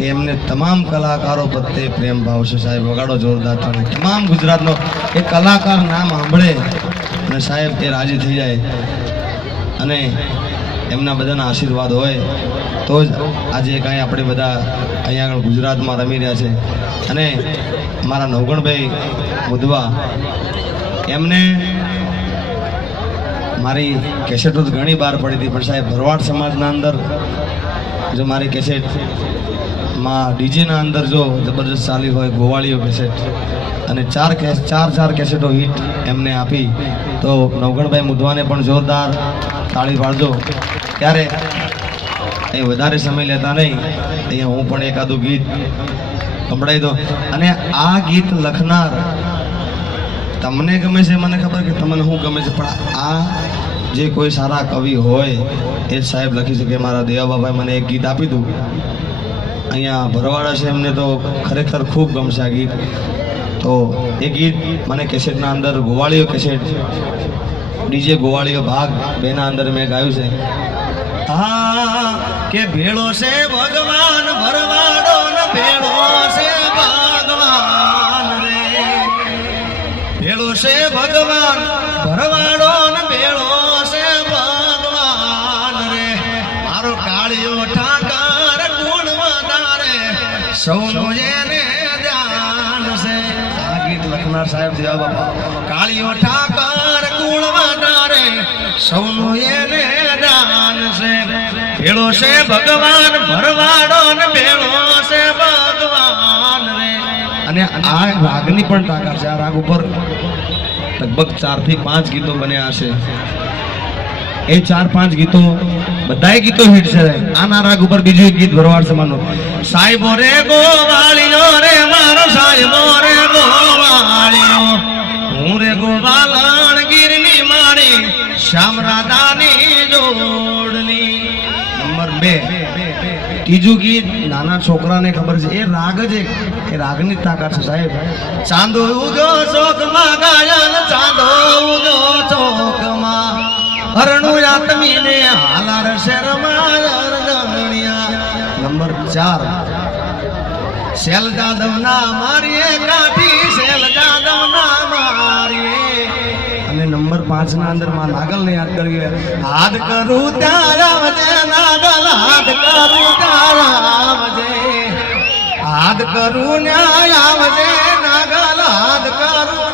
કે એમને તમામ કલાકારો પ્રત્યે પ્રેમ ભાવ છે સાહેબ. વગાડો જોરદાર તાળી. તમામ ગુજરાતનો એક કલાકાર નામ સાંભળે અને સાહેબ એ રાજી થઈ જાય અને એમના બધાના આશીર્વાદ હોય તો જ આજે કાંઈ આપણે બધા અહીંયા આગળ ગુજરાતમાં રમી રહ્યા છે. અને મારા નવગણભાઈ મુદવા એમને મારી કેસેટો તો ઘણી બહાર પડી હતી, પણ સાહેબ ભરવાડ સમાજના અંદર જો મારી કેસેટમાં ડીજેના અંદર જો જબરજસ્ત ચાલી હોય ગોવાળીઓ કેસેટ અને ચાર કેસેટો હિટ એમને આપી, તો નવગણભાઈ મુદવાને પણ જોરદાર તાળી પાડજો. ત્યારે એ વધારે સમય લેતા નહીં, અહીંયા હું પણ એકાદું ગીત સંભળાવી દો. અને આ ગીત લખનાર તમને ગમે છે, મને ખબર કે તમને શું ગમે છે, પણ આ જે કોઈ સારા કવિ હોય એ જ સાહેબ લખી શકે. મારા દેવાબાભાઈ મને એક ગીત આપી દઉં, અહીંયા ભરવાડા છે, એમને તો ખરેખર ખૂબ ગમશે આ ગીત. તો એ ગીત મને કેસેટના અંદર ગોવાળીઓ કેસેટ ડીજે ગોવાળીઓ ભાગ બેના અંદર મેં ગાયું છે. હા કે ભેળો છે ભગવાન ભરવાડો ને ભેળો છે ભગવાન રે, ભેળો છે ભગવાન ભરવાડો ને ભેળો છે ભગવાન રે, મારો કાળિયો ઠાકર ગુણ વધારે સૌનું એને ધ્યાન છે. આ ગીત લખનાર સાહેબ દેવા બાપા. કાળિયો ઠાકર ગુણ વધારે સૌનું એને ધ્યાન છે, ભેળો છે ભગવાન ભરવાડો ને ભેળો છે ભગવાન રે. અને આ રાગની પણ તાકાત છે. આ રાગ ઉપર લગભગ 4 થી 5 ગીતો બન્યા હશે. એ 4-5 ગીતો બધાય ગીતો હિટ છે. આના રાગ ઉપર બીજું એક ગીત ભરવાડ સમાજનું, સાહેબો રે ગોવાળીઓ રે મારો સાહેબો રે ગોવાળીઓ, હું રે ગોવાલણ ગીરની મારી શ્યામ રાધાની જોડની. નંબર 2 ત્રીજું ગીત નાના છોકરાને ખબર છે, એ રાગ જ એ રાગની તાકાત છે સાહેબ. ચાંદો ઉગો ચોકમાં ગાયન ચાંદો ઉગો ચોકમાં હરણું આત્મીને હાલાર શેરમાં અરજણિયા. નંબર 4 શેલ જાદવના મારીએ કાઠી શેલ જાદવના મારીએ. અને નંબર 5 ના અંદર માં નાગલ ને યાદ કરીએ, હાથ કરું ત્યાં આવજે નાગલ, હાથ કરું ત્યાં આવજે, હાથ કરું ન્યાય આવજે નાગલ, હાથ કરું